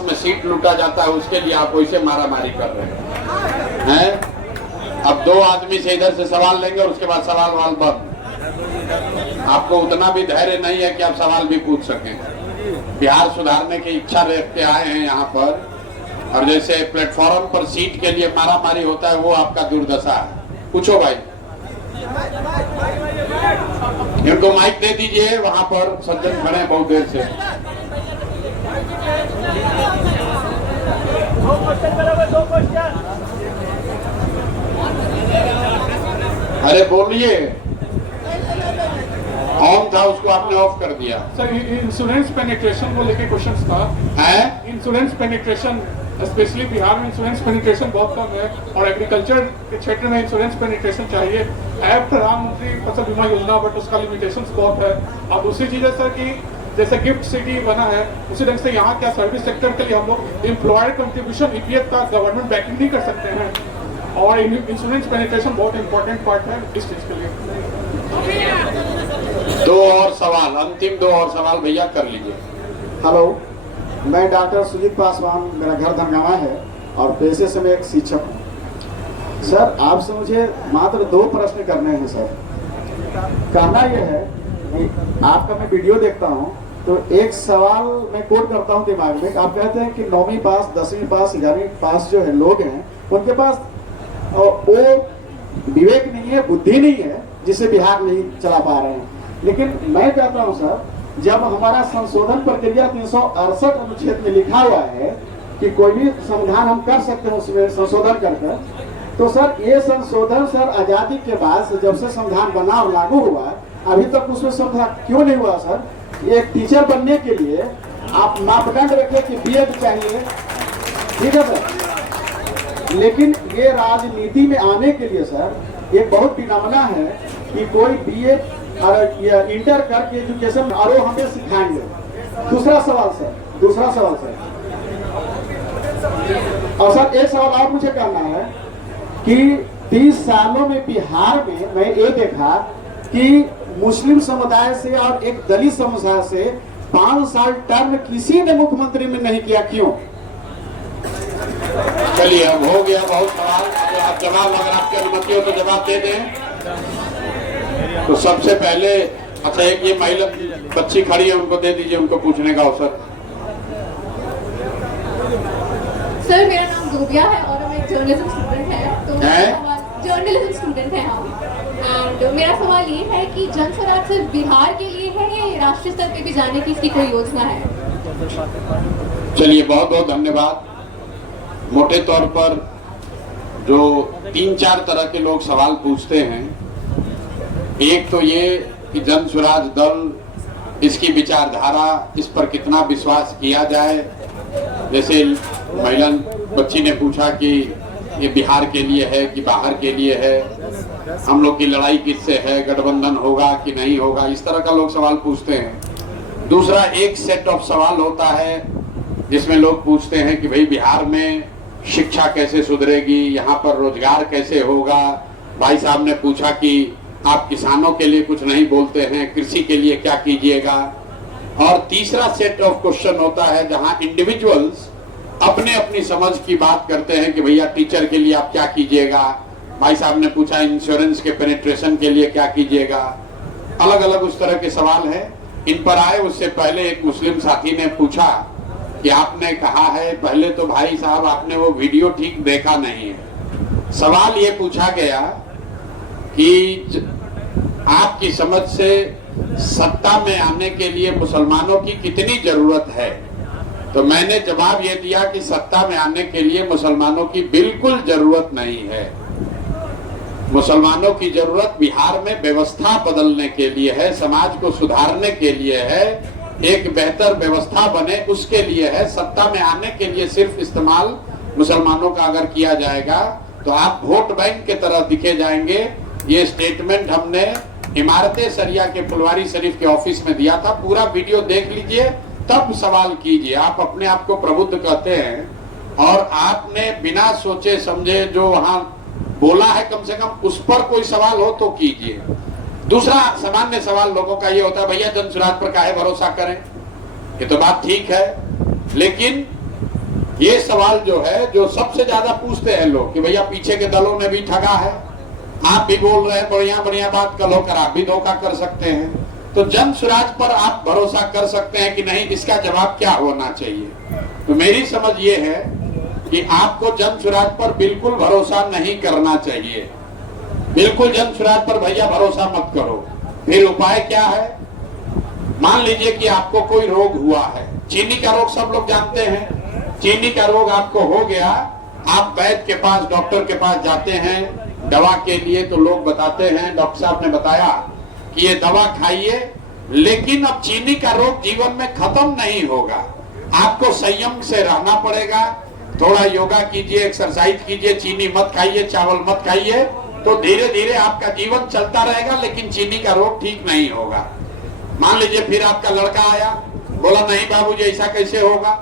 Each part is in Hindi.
में सीट लूटा जाता है, उसके लिए आप वैसे मारामारी कर रहे हैं। अब दो आदमी से इधर से सवाल लेंगे और उसके बाद सवाल वाल बंद। आपको उतना भी धैर्य नहीं है कि आप सवाल भी पूछ सकें। बिहार सुधारने की इच्छा रखते आए हैं यहाँ पर, और जैसे प्लेटफॉर्म पर सीट के लिए मारामारी होता है, वो आपका दुर्दशा है। पूछो भाई, इनको माइक दे दीजिए। वहां पर सज्जन खड़े हैं बहुत देर से। अरे बोलिए, ऑन था, उसको आपने ऑफ कर दिया। सर, इंश्योरेंस पेनिट्रेशन को लेके क्वेश्चन था। है इंश्योरेंस पेनिट्रेशन, स्पेशली बिहार में इंश्योरेंस पेनिट्रेशन बहुत कम है, और एग्रीकल्चर के क्षेत्र में इंश्योरेंस पेनिट्रेशन चाहिए। ऐप प्रधानमंत्री फसल बीमा योजना, बट उसका लिमिटेशंस बहुत है। और दूसरी चीज है सर कि जैसे गिफ्ट सिटी बना है, उसी ढंग से यहाँ क्या सर्विस सेक्टर के लिए हम लोग एम्प्लॉयर कंट्रीब्यूशन ईपीएफ का गवर्नमेंट बैकिंग नहीं कर सकते हैं, और इंश्योरेंस पेनिट्रेशन बहुत इंपॉर्टेंट पार्ट है इस चीज के लिए। दो और सवाल, अंतिम दो और सवाल भैया कर लीजिए। हेलो, मैं डॉक्टर सुजीत पासवान, मेरा घर धनगामा है और पेशे से मैं एक शिक्षक हूँ। सर, आपसे मुझे मात्र 2 प्रश्न करने हैं सर। कहना यह है कि आपका मैं वीडियो देखता हूँ तो एक सवाल मैं कोट करता हूँ दिमाग में। आप कहते हैं कि 9वीं पास, 10वीं पास, 11वीं पास जो है लोग हैं, उनके पास वो विवेक नहीं है, बुद्धि नहीं है, जिसे बिहार नहीं चला पा रहे हैं। लेकिन मैं कहता हूं सर, जब हमारा संशोधन प्रक्रिया 368 अनुच्छेद में लिखा हुआ है कि कोई भी संविधान हम कर सकते हैं उसमें संशोधन कर, तो सर ये संशोधन सर आजादी के बाद से जब से संविधान बना और लागू हुआ, अभी तक उसमें संशोधन क्यों नहीं हुआ सर? एक टीचर बनने के लिए आप मापदंड रखे कि बीएड चाहिए, ठीक है सर, लेकिन ये राजनीति में आने के लिए सर एक बहुत विडंबना है कि कोई बीए और इंटर करके एजुकेशन और वो हमें सिखाएंगे। दूसरा सवाल सर, और सर एक सवाल और मुझे करना है कि 30 सालों में बिहार में मैं ये देखा कि मुस्लिम समुदाय से और एक दलित समुदाय से 5 साल टर्म किसी ने मुख्यमंत्री में नहीं किया, क्यों? चलिए, अब हो गया बहुत सवाल। तो आप जवाब, अगर आपकी अनुमति हो तो जवाब दे दें। तो सबसे पहले, अच्छा, एक ये महिला बच्ची खड़ी है, उनको दे दीजिए, उनको पूछने का अवसर। सर, मेरा नाम गोबिया है और हम एक जर्नलिज्म स्टूडेंट है। तो जर्नलिज्म स्टूडेंट है हम। एंड मेरा सवाल ये है कि जन स्वराज सिर्फ बिहार के लिए है या राष्ट्रीय स्तर पे भी जाने की इसकी कोई योजना है? चलिए, बहुत बहुत धन्यवाद। मोटे तौर पर जो 3-4 तरह के लोग सवाल पूछते हैं, एक तो ये कि जन स्वराज दल, इसकी विचारधारा, इस पर कितना विश्वास किया जाए। जैसे महिला बच्ची ने पूछा कि ये बिहार के लिए है कि बाहर के लिए है, हम लोग की लड़ाई किससे है, गठबंधन होगा कि नहीं होगा, इस तरह का लोग सवाल पूछते हैं। दूसरा एक सेट ऑफ सवाल होता है जिसमें लोग पूछते हैं कि भाई बिहार में शिक्षा कैसे सुधरेगी, यहाँ पर रोजगार कैसे होगा। भाई साहब ने पूछा कि आप किसानों के लिए कुछ नहीं बोलते हैं, कृषि के लिए क्या कीजिएगा। और तीसरा सेट ऑफ क्वेश्चन होता है जहां इंडिविजुअल्स अपने अपनी समझ की बात करते हैं कि भैया टीचर के लिए आप क्या कीजिएगा। भाई साहब ने पूछा इंश्योरेंस के पेनिट्रेशन के लिए क्या कीजिएगा। अलग अलग उस तरह के सवाल हैं। इन पर आए उससे पहले एक मुस्लिम साथी ने पूछा कि आपने कहा है, पहले तो भाई साहब आपने वो वीडियो ठीक देखा नहीं है। सवाल ये पूछा गया कि आपकी समझ से सत्ता में आने के लिए मुसलमानों की कितनी जरूरत है। तो मैंने जवाब ये दिया कि सत्ता में आने के लिए मुसलमानों की बिल्कुल जरूरत नहीं है। मुसलमानों की जरूरत बिहार में व्यवस्था बदलने के लिए है, समाज को सुधारने के लिए है, एक बेहतर व्यवस्था बने उसके लिए है। सत्ता में आने के लिए सिर्फ इस्तेमाल मुसलमानों का अगर किया जाएगा तो आप वोट बैंक के तरह दिखे जाएंगे। ये स्टेटमेंट हमने इमारते सरिया के फुलवारी शरीफ के ऑफिस में दिया था। पूरा वीडियो देख लीजिए, तब सवाल कीजिए। आप अपने आप को प्रबुद्ध कहते हैं और आपने बिना सोचे समझे जो वहां बोला है, कम से कम उस पर कोई सवाल हो तो कीजिए। दूसरा सामान्य सवाल लोगों का ये होता है, भैया जन स्वराज पर काहे भरोसा करें। ये तो बात ठीक है, लेकिन ये सवाल जो है, जो सबसे ज्यादा पूछते हैं लोग कि भैया पीछे के दलों ने भी ठगा है, आप भी बोल रहे हैं बढ़िया बढ़िया बात, कल होकर आप भी धोखा कर सकते हैं। तो जन स्वराज पर आप भरोसा कर सकते हैं कि नहीं, इसका जवाब क्या होना चाहिए? तो मेरी समझ ये है कि आपको जन स्वराज पर बिल्कुल भरोसा नहीं करना चाहिए। बिल्कुल जन स्वराज पर भैया भरोसा मत करो। फिर उपाय क्या है? मान लीजिए कि आपको कोई रोग हुआ है, चीनी का रोग सब लोग जानते हैं, चीनी का रोग आपको हो गया, आप वैद्य के पास, डॉक्टर के पास जाते हैं दवा के लिए, तो लोग बताते हैं डॉक्टर साहब ने बताया कि ये दवा खाइए, लेकिन अब चीनी का रोग जीवन में खत्म नहीं होगा, आपको संयम से रहना पड़ेगा, थोड़ा योगा कीजिए, एक्सरसाइज कीजिए, चीनी मत खाइए, चावल मत खाइए, तो धीरे धीरे आपका जीवन चलता रहेगा, लेकिन चीनी का रोग ठीक नहीं होगा। मान लीजिए फिर आपका लड़का आया, बोला नहीं बाबूजी ऐसा कैसे होगा,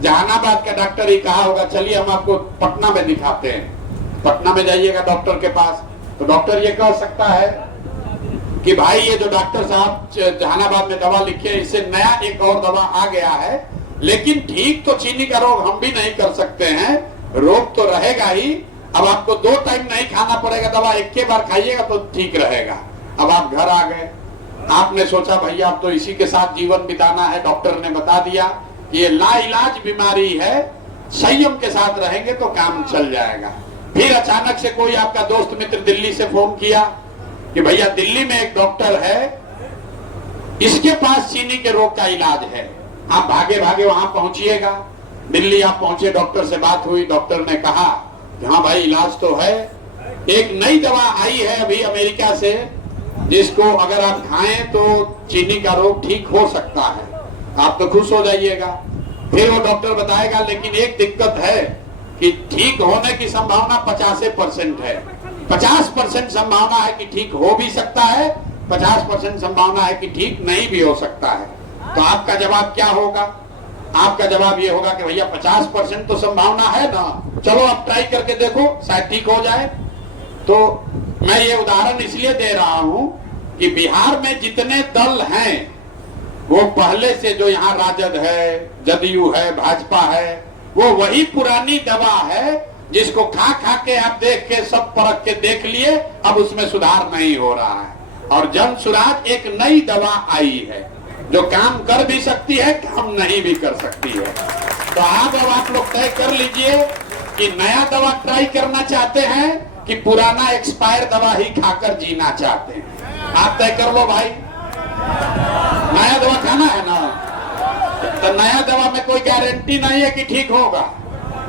जहानाबाद का डॉक्टर ही कहा होगा चलिए हम आपको पटना में दिखाते हैं। पटना में जाइएगा डॉक्टर के पास, तो डॉक्टर ये कह सकता है कि भाई ये जो डॉक्टर साहब जहानाबाद में दवा लिखे, इससे नया एक और दवा आ गया है, लेकिन ठीक तो चीनी का रोग हम भी नहीं कर सकते हैं, रोग तो रहेगा ही, अब आपको 2 टाइम नहीं खाना पड़ेगा दवा, एक के बार खाइएगा तो ठीक रहेगा। अब आप घर आ गए, आपने सोचा भैया अब तो इसी के साथ जीवन बिताना है, डॉक्टर ने बता दिया कि ये लाइलाज बीमारी है, संयम के साथ रहेंगे तो काम चल जाएगा। फिर अचानक से कोई आपका दोस्त मित्र दिल्ली से फोन किया कि भैया दिल्ली में एक डॉक्टर है, इसके पास चीनी के रोग का इलाज है, आप भागे भागे वहां पहुंचिएगा। दिल्ली आप पहुंचे, डॉक्टर से बात हुई, डॉक्टर ने कहा कि हाँ भाई इलाज तो है, एक नई दवा आई है अभी अमेरिका से, जिसको अगर आप खाएं तो चीनी का रोग ठीक हो सकता है, आप तो खुश हो जाइएगा। फिर वो डॉक्टर बताएगा लेकिन एक दिक्कत है कि ठीक होने की संभावना 50% है, 50% संभावना है कि ठीक हो भी सकता है, 50% संभावना है कि ठीक नहीं भी हो सकता है। तो आपका जवाब क्या होगा? आपका जवाब ये होगा कि भैया 50% तो संभावना है ना, चलो आप ट्राई करके देखो, शायद ठीक हो जाए। तो मैं ये उदाहरण इसलिए दे रहा हूं कि बिहार में जितने दल हैं वो पहले से, जो यहाँ राजद है, जदयू है, भाजपा है, वो वही पुरानी दवा है जिसको खा खा के आप देख के सब परख के देख लिए, अब उसमें सुधार नहीं हो रहा है। और जन स्वराज एक नई दवा आई है जो काम कर भी सकती है, काम नहीं भी कर सकती है। तो आप लोग तय कर लीजिए कि नया दवा ट्राई करना चाहते हैं कि पुराना एक्सपायर दवा ही खाकर जीना चाहते हैं। आप तय कर लो भाई, नया दवा खाना है ना, तो नया दवा में कोई गारंटी नहीं है कि ठीक होगा,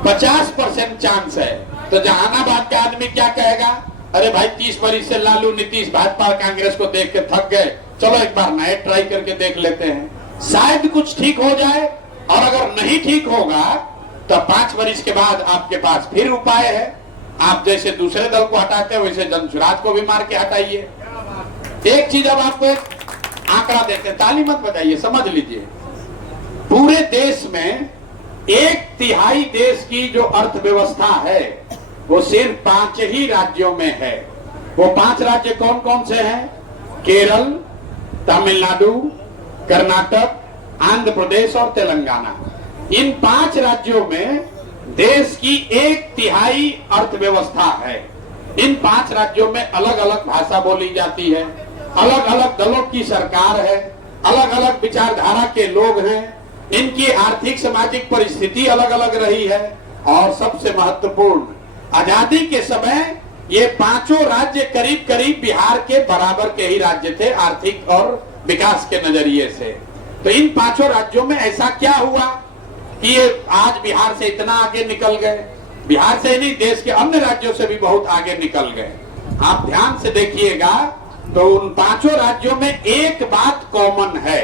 50% चांस है। तो जहानाबाद का आदमी क्या कहेगा, अरे भाई 30 बरिस से लालू नीतीश भाजपा कांग्रेस को देख के थक गए, चलो एक बार नए ट्राई करके देख लेते हैं, शायद कुछ ठीक हो जाए। और अगर नहीं ठीक होगा तो 5 बरिस के बाद आपके पास फिर उपाय है, आप जैसे दूसरे दल को हटाते हैं वैसे जन स्वराज को भी मार के हटाइए। एक चीज अब आपको एक आंकड़ा देते, ताली मत बजाइए, समझ लीजिए, पूरे देश में 1/3 देश की जो अर्थव्यवस्था है वो सिर्फ 5 ही राज्यों में है। वो 5 राज्य कौन कौन से हैं? केरल, तमिलनाडु, कर्नाटक, आंध्र प्रदेश और तेलंगाना। इन 5 राज्यों में देश की 1/3 अर्थव्यवस्था है। इन 5 राज्यों में अलग अलग भाषा बोली जाती है, अलग अलग दलों की सरकार है, अलग अलग विचारधारा के लोग हैं, इनकी आर्थिक सामाजिक परिस्थिति अलग अलग रही है। और सबसे महत्वपूर्ण, आजादी के समय ये 5 राज्य करीब करीब बिहार के बराबर के ही राज्य थे आर्थिक और विकास के नजरिए से। तो इन 5 राज्यों में ऐसा क्या हुआ कि ये आज बिहार से इतना आगे निकल गए? बिहार से ही नहीं, देश के अन्य राज्यों से भी बहुत आगे निकल गए। आप ध्यान से देखिएगा तो उन 5 राज्यों में एक बात कॉमन है,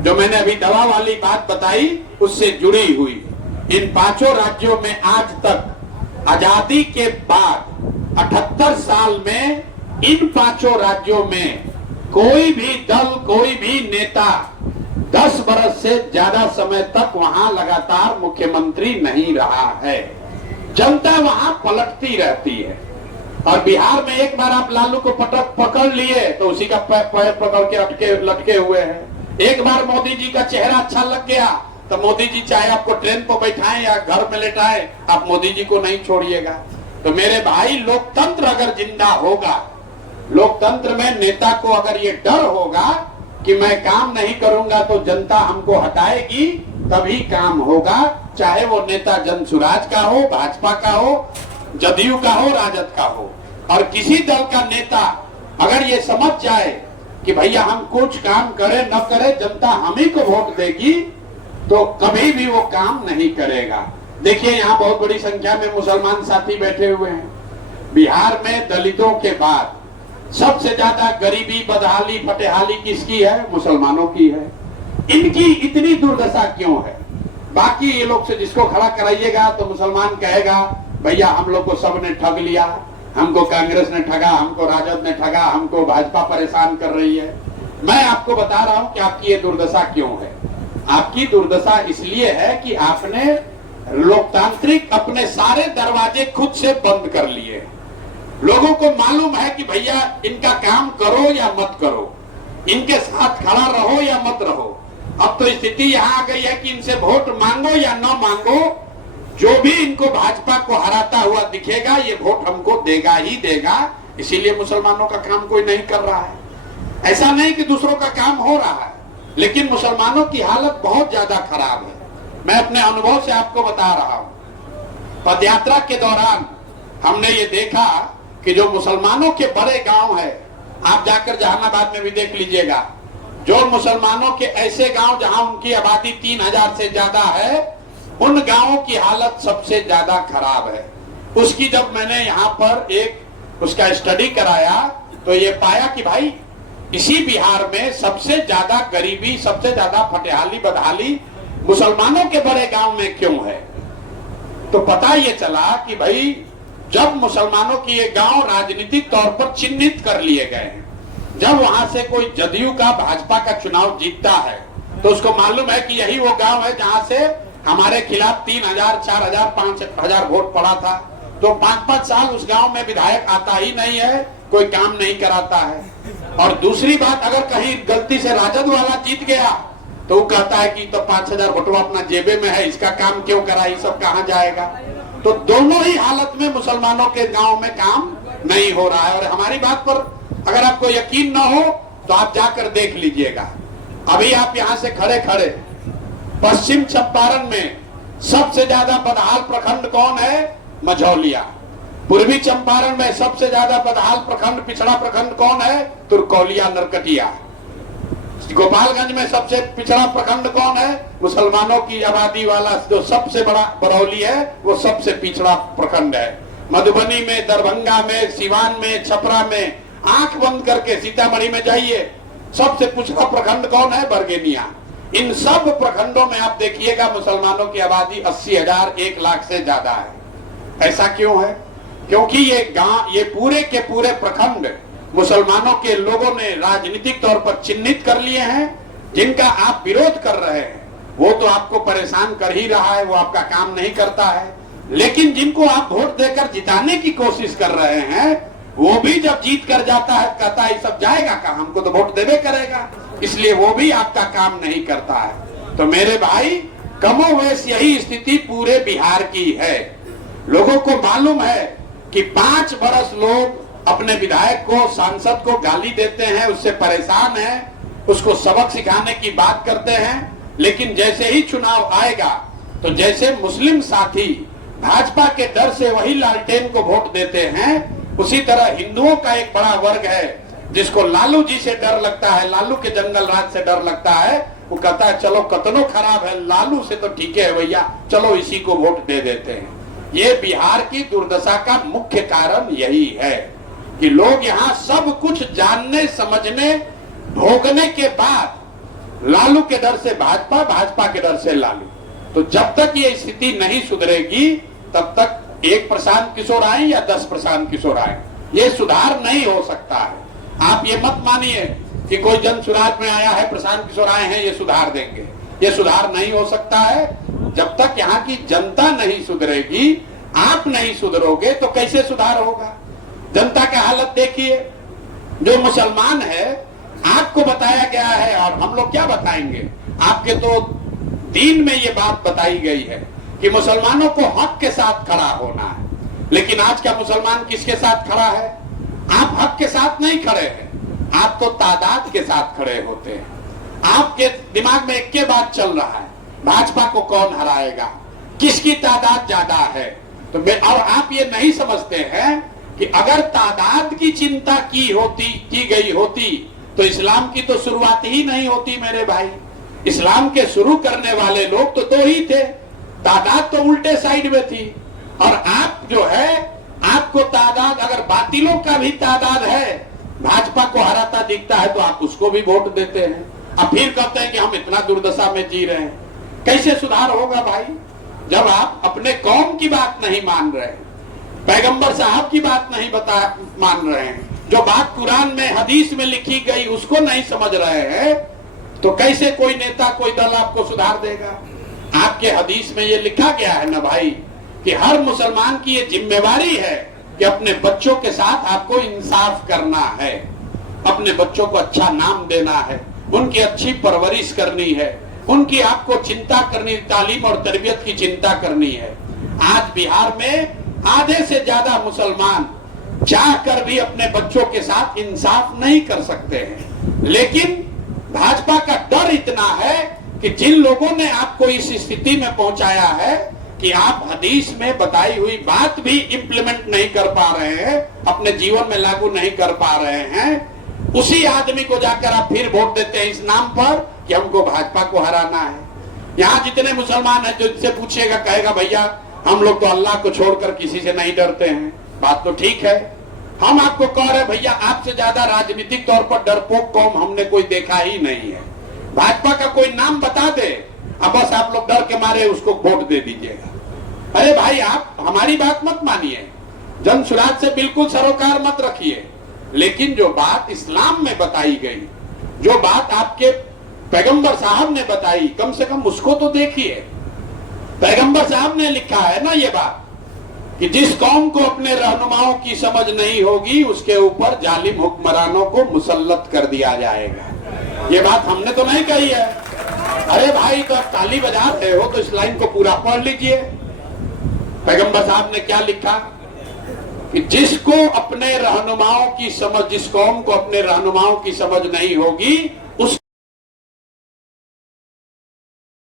जो मैंने अभी दवा वाली बात बताई उससे जुड़ी हुई। इन 5 राज्यों में आज तक आजादी के बाद 78 साल में इन 5 राज्यों में कोई भी दल, कोई भी नेता 10 बरस से ज्यादा समय तक वहां लगातार मुख्यमंत्री नहीं रहा है। जनता वहां पलटती रहती है। और बिहार में एक बार आप लालू को पकड़ लिए तो उसी का पैर पकड़ के लटके हुए हैं। एक बार मोदी जी का चेहरा अच्छा लग गया तो मोदी जी चाहे आपको ट्रेन पर बैठाएं या घर में लेटाएं, आप मोदी जी को नहीं छोड़िएगा। तो मेरे भाई, लोकतंत्र अगर जिंदा होगा, लोकतंत्र में नेता को अगर ये डर होगा कि मैं काम नहीं करूंगा तो जनता हमको हटाएगी, तभी काम होगा। चाहे वो नेता जनसुराज का हो, भाजपा का हो, जदयू का हो, राजद का हो। और किसी दल का नेता अगर ये समझ जाए कि भैया हम कुछ काम करें न करें, जनता हम ही को वोट देगी, तो कभी भी वो काम नहीं करेगा। देखिए, यहाँ बहुत बड़ी संख्या में मुसलमान साथी बैठे हुए हैं। बिहार में दलितों के बाद सबसे ज्यादा गरीबी, बदहाली, फटेहाली किसकी है? मुसलमानों की है। इनकी इतनी दुर्दशा क्यों है? बाकी ये लोग से जिसको खड़ा कराइएगा तो मुसलमान कहेगा भैया हम लोग को सबने ठग लिया, हमको कांग्रेस ने ठगा, हमको राजद ने ठगा, हमको भाजपा परेशान कर रही है। मैं आपको बता रहा हूं कि आपकी ये दुर्दशा क्यों है। आपकी दुर्दशा इसलिए है कि आपने लोकतांत्रिक अपने सारे दरवाजे खुद से बंद कर लिए। लोगों को मालूम है कि भैया इनका काम करो या मत करो, इनके साथ खड़ा रहो या मत रहो। अब तो स्थिति यहाँ आ गई है कि इनसे वोट मांगो या न मांगो, जो भी इनको भाजपा को हराता हुआ दिखेगा ये वोट हमको देगा ही देगा। इसीलिए मुसलमानों का काम कोई नहीं कर रहा है। ऐसा नहीं कि दूसरों का काम हो रहा है, लेकिन मुसलमानों की हालत बहुत ज्यादा खराब है। मैं अपने अनुभव से आपको बता रहा हूँ। पदयात्रा के दौरान हमने ये देखा कि जो मुसलमानों के बड़े गांव है, आप जाकर जहानाबाद में भी देख लीजिएगा, जो मुसलमानों के ऐसे गांव जहां उनकी आबादी 3000 से ज्यादा है, उन गांवों की हालत सबसे ज्यादा खराब है। उसकी जब मैंने यहाँ पर एक उसका स्टडी कराया तो ये पाया कि भाई इसी बिहार में सबसे ज्यादा गरीबी, सबसे ज्यादा फटेहाली, बदहाली मुसलमानों के बड़े गांव में क्यों है। तो पता ये चला कि भाई जब मुसलमानों की ये गांव राजनीतिक तौर पर चिन्हित कर लिए गए हैं, जब वहां से कोई जदयू का, भाजपा का चुनाव जीतता है तो उसको मालूम है कि यही वो गांव है जहां से हमारे खिलाफ 3000, 4000, 5000 वोट पड़ा था। तो 5-5 साल उस गांव में विधायक आता ही नहीं है, कोई काम नहीं कराता है। और दूसरी बात, अगर कहीं गलती से राजद वाला जीत गया तो वो कहता है कि तो 5000 वोटवा अपना जेबे में है, इसका काम क्यों करा, ये सब कहां जाएगा। तो दोनों ही हालत में मुसलमानों के गांव में काम नहीं हो रहा है। और हमारी बात पर अगर आपको यकीन न हो तो आप जाकर देख लीजिएगा। अभी आप यहां से खड़े खड़े पश्चिम चंपारण में सबसे ज्यादा बदहाल प्रखंड कौन है? मझौलिया। पूर्वी चंपारण में सबसे ज्यादा बदहाल प्रखंड, पिछड़ा प्रखंड कौन है? तुरकौलिया, नरकटिया। गोपालगंज में सबसे पिछड़ा प्रखंड कौन है? मुसलमानों की आबादी वाला जो सबसे बड़ा बरौली है, वो सबसे पिछड़ा प्रखंड है। मधुबनी में, दरभंगा में, सिवान में, छपरा में, आंख बंद करके सीतामढ़ी में जाइए, सबसे पिछड़ा प्रखंड कौन है? बरगेनिया। इन सब प्रखंडों में आप देखिएगा मुसलमानों की आबादी 80,000, 1 लाख से ज्यादा है। ऐसा क्यों है? क्योंकि ये गांव, ये पूरे के पूरे प्रखंड मुसलमानों के लोगों ने राजनीतिक तौर पर चिन्हित कर लिए हैं। जिनका आप विरोध कर रहे हैं वो तो आपको परेशान कर ही रहा है, वो आपका काम नहीं करता है। लेकिन जिनको आप वोट देकर जिताने की कोशिश कर रहे हैं, वो भी जब जीत कर जाता है कहता है सब जाएगा कहां, हमको तो वोट देवे करेगा, इसलिए वो भी आपका काम नहीं करता है। तो मेरे भाई, कमोवेश यही स्थिति पूरे बिहार की है। लोगों को मालूम है कि 5 बरस लोग अपने विधायक को, सांसद को गाली देते हैं, उससे परेशान हैं, उसको सबक सिखाने की बात करते हैं। लेकिन जैसे ही चुनाव आएगा तो जैसे मुस्लिम साथी भाजपा के डर से वही लालटेन को वोट देते हैं, उसी तरह हिंदुओं का एक बड़ा वर्ग है जिसको लालू जी से डर लगता है, लालू के जंगल राज से डर लगता है। वो कहता है चलो कतनो खराब है, लालू से तो ठीक है भैया, चलो इसी को वोट दे देते हैं। ये बिहार की दुर्दशा का मुख्य कारण यही है कि लोग यहाँ सब कुछ जानने, समझने, भोगने के बाद लालू के डर से भाजपा, भाजपा के डर से लालू। तो जब तक ये स्थिति नहीं सुधरेगी तब तक 1 प्रशांत किशोर आए या 10 प्रशांत किशोर आए, ये सुधार नहीं हो सकता है। आप ये मत मानिए कि कोई जन सुराज में आया है, प्रशांत किशोर आए हैं, ये सुधार देंगे। ये सुधार नहीं हो सकता है जब तक यहाँ की जनता नहीं सुधरेगी। आप नहीं सुधरोगे तो कैसे सुधार होगा? जनता का हालत देखिए। जो मुसलमान है, आपको बताया गया है, और हम लोग क्या बताएंगे? आपके तो दीन में ये बात बताई गई है कि मुसलमानों को हक के साथ खड़ा होना है। लेकिन आज का मुसलमान किसके साथ खड़ा है? आप हक के साथ नहीं खड़े हैं, आप तो तादाद के साथ खड़े होते हैं। आपके दिमाग में एक के बात चल रहा है, भाजपा को कौन हराएगा, किसकी तादाद ज्यादा है। तो और आप ये नहीं समझते हैं कि अगर तादाद की चिंता की गई होती तो इस्लाम की तो शुरुआत ही नहीं होती मेरे भाई। इस्लाम के शुरू करने वाले लोग तो दो ही थे, तादाद तो उल्टे साइड में थी। और आप जो है, आपको तादाद, अगर बातिलों का भी तादाद है, भाजपा को हराता दिखता है तो आप उसको भी वोट देते हैं। अब फिर कहते हैं कि हम इतना दुर्दशा में जी रहे हैं। कैसे सुधार होगा भाई, जब आप अपने कौम की बात नहीं मान रहे, पैगंबर साहब की बात नहीं मान रहे हैं, जो बात कुरान में हदीस में लिखी गई उसको नहीं समझ रहे हैं, तो कैसे कोई नेता कोई दल आपको सुधार देगा। आपके हदीस में ये लिखा गया है ना भाई कि हर मुसलमान की ये जिम्मेवारी है कि अपने बच्चों के साथ आपको इंसाफ करना है, अपने बच्चों को अच्छा नाम देना है, उनकी अच्छी परवरिश करनी है, उनकी आपको चिंता करनी, तालीम और तरबियत की चिंता करनी है। आज बिहार में आधे से ज्यादा मुसलमान चाह कर भी अपने बच्चों के साथ इंसाफ नहीं कर सकते हैं। लेकिन भाजपा का डर इतना है कि जिन लोगों ने आपको इस स्थिति में पहुंचाया है कि आप हदीस में बताई हुई बात भी इंप्लीमेंट नहीं कर पा रहे हैं, अपने जीवन में लागू नहीं कर पा रहे हैं, उसी आदमी को जाकर आप फिर वोट देते हैं इस नाम पर कि हमको भाजपा को हराना है। यहाँ जितने मुसलमान हैं जो इनसे पूछेगा कहेगा भैया हम लोग तो अल्लाह को छोड़कर किसी से नहीं डरते हैं। बात तो ठीक है, हम आपको कह रहे भैया आपसे ज्यादा राजनीतिक तौर पर डरपोक कौम हमने कोई देखा ही नहीं है। भाजपा का कोई नाम बता दे, अब बस आप लोग डर के मारे उसको वोट दे दीजिएगा। अरे भाई आप हमारी बात मत मानिए, जन सुराज से बिल्कुल सरोकार मत रखिए, लेकिन जो बात इस्लाम में बताई गई, जो बात आपके पैगंबर साहब ने बताई, कम से कम उसको तो देखिए। पैगंबर साहब ने लिखा है ना ये बात कि जिस कौम को अपने रहनुमाओं की समझ नहीं होगी उसके ऊपर जालिम हुक्मरानों को मुसल्लत कर दिया जाएगा। ये बात हमने तो नहीं कही है। अरे भाई तो आप ताली बजाते हो तो इस लाइन को पूरा पढ़ लीजिए। पैगंबर साहब ने क्या लिखा कि जिसको अपने रहनुमाओं की समझ, जिस कौम को अपने रहनुमाओं की समझ नहीं होगी